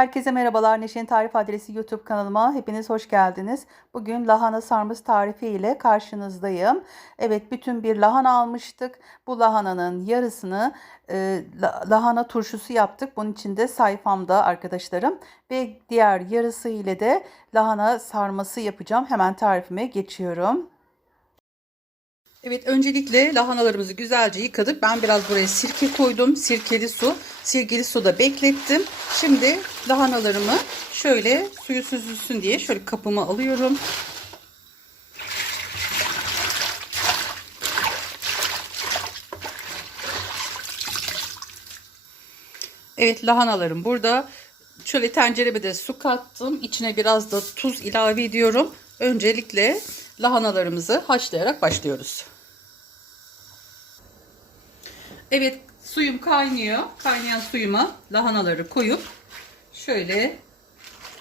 Herkese merhabalar. Neşe'nin Tarif Adresi YouTube kanalıma hepiniz hoş geldiniz. Bugün lahana sarması tarifi ile karşınızdayım. Evet, bütün bir lahana almıştık. Bu lahananın yarısını lahana turşusu yaptık. Bunun için de sayfamda arkadaşlarım. Ve diğer yarısı ile de lahana sarması yapacağım. Hemen tarifime geçiyorum. Evet, öncelikle lahanalarımızı güzelce yıkadık. Ben biraz buraya sirke koydum. Sirkeli suda beklettim. Şimdi lahanalarımı şöyle suyu süzülsün diye şöyle kapıma alıyorum. Evet, lahanalarım burada. Şöyle tencereme de su kattım. İçine biraz da tuz ilave ediyorum. Öncelikle lahanalarımızı haşlayarak başlıyoruz. Evet, suyum kaynıyor. Kaynayan suyuma lahanaları koyup şöyle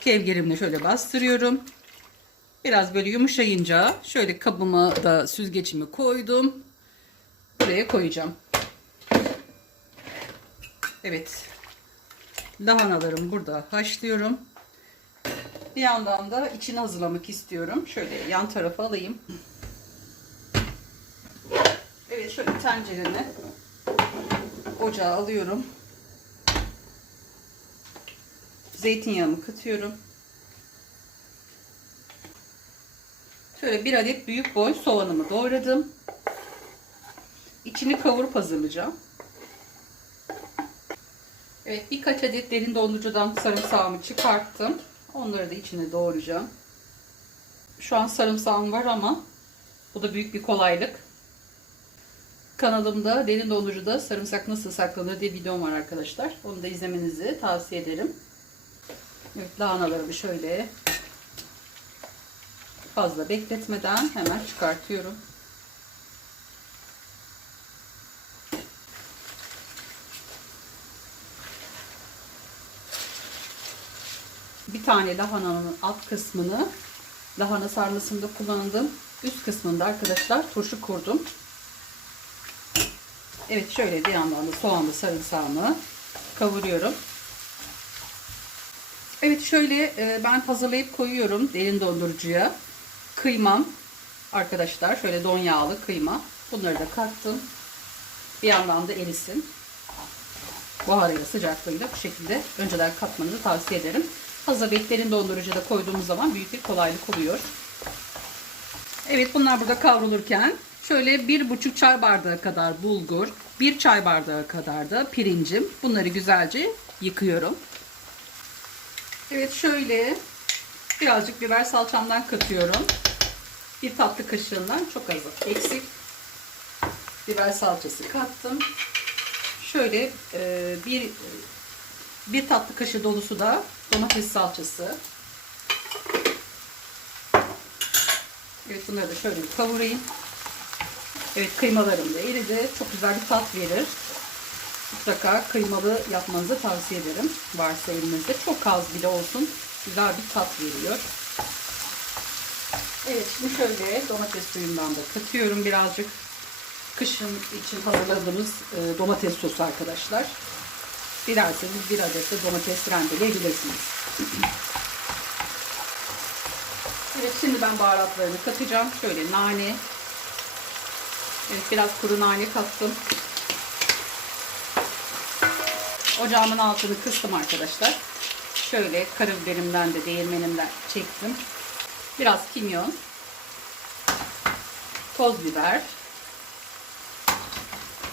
kevgirimle şöyle bastırıyorum. Biraz böyle yumuşayınca şöyle kabıma da süzgecimi koydum. Buraya koyacağım. Evet. Lahanalarımı burada haşlıyorum. Bir yandan da içini hazırlamak istiyorum. Şöyle yan tarafa alayım. Evet, şöyle tenceremi ocağa alıyorum. Zeytinyağımı katıyorum. Şöyle bir adet büyük boy soğanımı doğradım. İçini kavurup hazırlayacağım. Evet, birkaç adet derin dondurucudan sarımsağımı çıkarttım. Onları da içine doğrayacağım. Şu an sarımsağım var ama bu da büyük bir kolaylık. Kanalımda derin dondurucuda sarımsak nasıl saklanır diye videom var arkadaşlar. Onu da izlemenizi tavsiye ederim. Evet, lahanalarımı şöyle fazla bekletmeden hemen çıkartıyorum. Bir tane lahananın alt kısmını lahana sarmasında kullandım. Üst kısmında arkadaşlar turşu kurdum. Evet, şöyle bir yandan da soğanlı sarımsağımı kavuruyorum. Evet, şöyle ben hazırlayıp koyuyorum derin dondurucuya. Kıymam arkadaşlar, şöyle don yağlı kıyma. Bunları da kattım. Bir yandan da erisin. Buharıyla, sıcaklığıyla bu şekilde önceden katmanızı tavsiye ederim. Hazır derin dondurucuda koyduğumuz zaman büyük bir kolaylık oluyor. Evet, bunlar burada kavrulurken şöyle 1,5 çay bardağı kadar bulgur, 1 çay bardağı kadar da pirincim. Bunları güzelce yıkıyorum. Evet, şöyle birazcık biber salçamdan katıyorum. Bir tatlı kaşığından çok az eksik biber salçası kattım. Şöyle bir tatlı kaşığı dolusu da domates salçası. Evet, bunları da şöyle bir kavurayım. Evet, kıymalarım da eridi. Çok güzel bir tat verir. Mutlaka kıymalı yapmanızı tavsiye ederim. Varsa elinizde. Çok az bile olsun. Güzel bir tat veriyor. Evet, şimdi şöyle domates suyundan da katıyorum birazcık. Kışın için hazırladığımız domates sosu arkadaşlar. Dilerseniz bir adet de domates rendeleyebilirsiniz. Evet, şimdi ben baharatlarını katacağım. Şöyle nane. Evet, biraz kuru nane kattım. Ocağımın altını kıstım arkadaşlar. Şöyle karabiberimden de değirmenimden çektim. Biraz kimyon. Toz biber.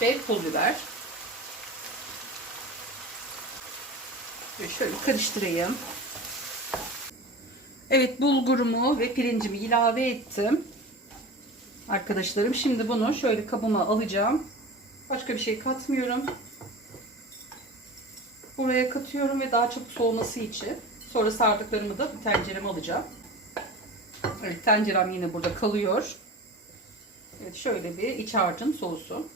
Ve pul biber. Şöyle karıştırayım. Evet, bulgurumu ve pirincimi ilave ettim. Arkadaşlarım, şimdi bunu şöyle kabıma alacağım. Başka bir şey katmıyorum. Buraya katıyorum ve daha çabuk soğuması için. Sonra sardıklarımı da tencereme alacağım. Evet, tencerem yine burada kalıyor. Evet, şöyle bir iç harcım soğusun.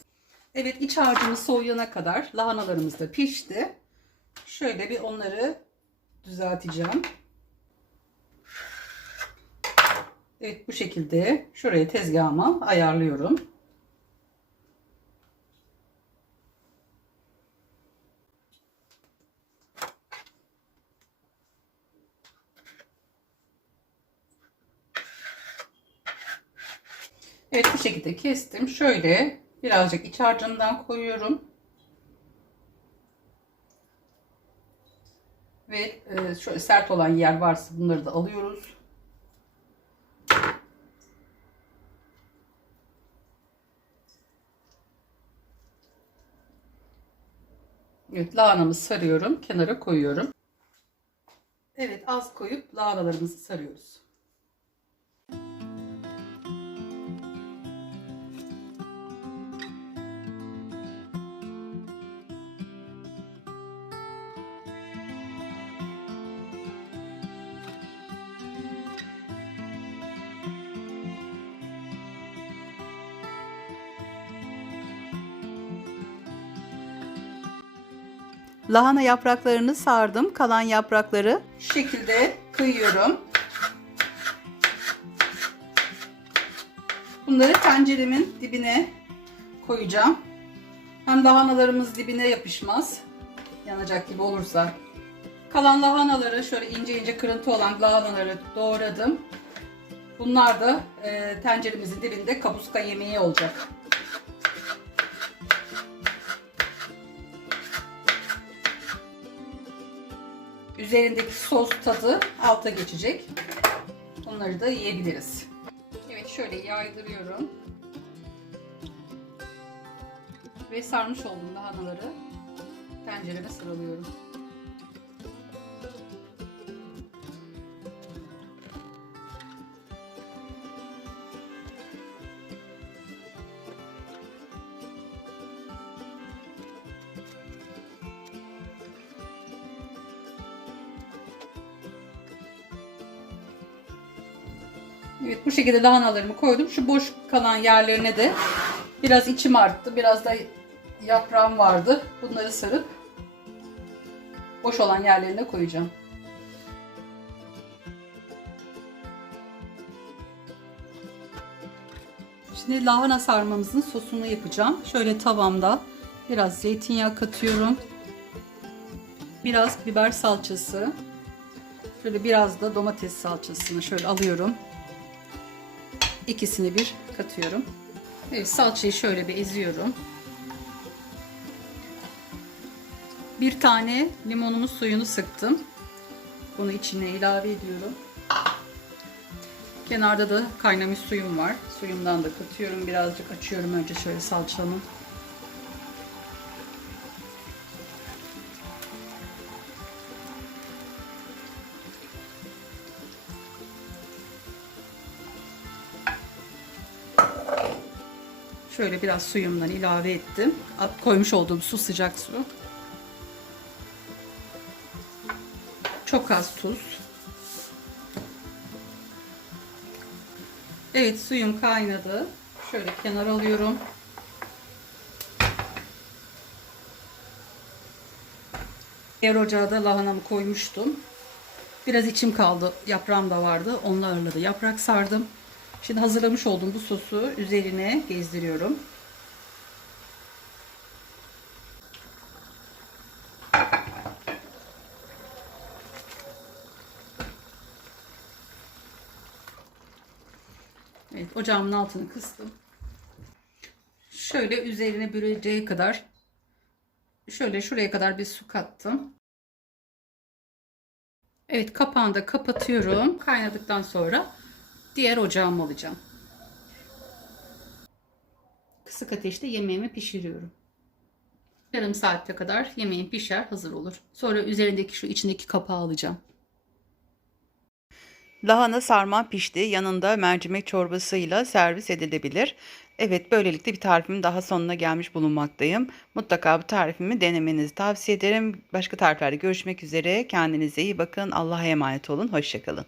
Evet, iç harcımız soğuyana kadar lahanalarımız da pişti. Şöyle bir onları düzelteceğim. Evet, bu şekilde şuraya tezgahıma ayarlıyorum. Evet, bu şekilde kestim. Şöyle birazcık iç harcından koyuyorum. Ve şöyle sert olan yer varsa bunları da alıyoruz. Evet, lahanamı sarıyorum. Kenara koyuyorum. Evet, az koyup lahanalarımızı sarıyoruz. Lahana yapraklarını sardım. Kalan yaprakları Şu şekilde kıyıyorum. Bunları tenceremin dibine koyacağım. Hem lahanalarımız dibine yapışmaz, yanacak gibi olursa. Kalan lahanaları şöyle ince ince kırıntı olan lahanaları doğradım. Bunlar da tenceremizin dibinde kapuska yemeği olacak. Üzerindeki sos tadı alta geçecek. Bunları da yiyebiliriz. Evet, şöyle yaydırıyorum. Ve sarmış olduğum lahanaları tencereme sıralıyorum. Evet, bu şekilde lahanalarımı koydum. Şu boş kalan yerlerine de biraz içim arttı. Biraz da yaprağım vardı. Bunları sarıp boş olan yerlerine koyacağım. Şimdi lahana sarmamızın sosunu yapacağım. Şöyle tavamda biraz zeytinyağı katıyorum. Biraz biber salçası. Şöyle biraz da domates salçasını şöyle alıyorum. İkisini bir katıyorum. Evet, salçayı şöyle bir eziyorum. Bir tane limonumun suyunu sıktım. Bunu içine ilave ediyorum. Kenarda da kaynamış suyum var. Suyumdan da katıyorum. Birazcık açıyorum önce şöyle salçamı. Şöyle biraz suyumdan ilave ettim. Koymuş olduğum su sıcak su. Çok az tuz. Evet, suyum kaynadı. Şöyle kenara alıyorum. Diğer ocağa da lahanamı koymuştum. Biraz içim kaldı. Yaprağım da vardı. Onlarla da yaprak sardım. Şimdi hazırlamış olduğum bu sosu üzerine gezdiriyorum. Evet, ocağımın altını kıstım. Şöyle üzerine büreceği kadar, şöyle şuraya kadar bir su kattım. Evet, kapağını da kapatıyorum. Kaynadıktan sonra diğer ocağıma alacağım. Kısık ateşte yemeğimi pişiriyorum. Yarım saatte kadar yemeğim pişer, hazır olur. Sonra üzerindeki şu içindeki kapağı alacağım. lahana sarma pişti. Yanında mercimek çorbasıyla servis edilebilir. Evet, böylelikle bir tarifimin daha sonuna gelmiş bulunmaktayım. Mutlaka bu tarifimi denemenizi tavsiye ederim. Başka tariflerde görüşmek üzere. Kendinize iyi bakın. Allah'a emanet olun. Hoşça kalın.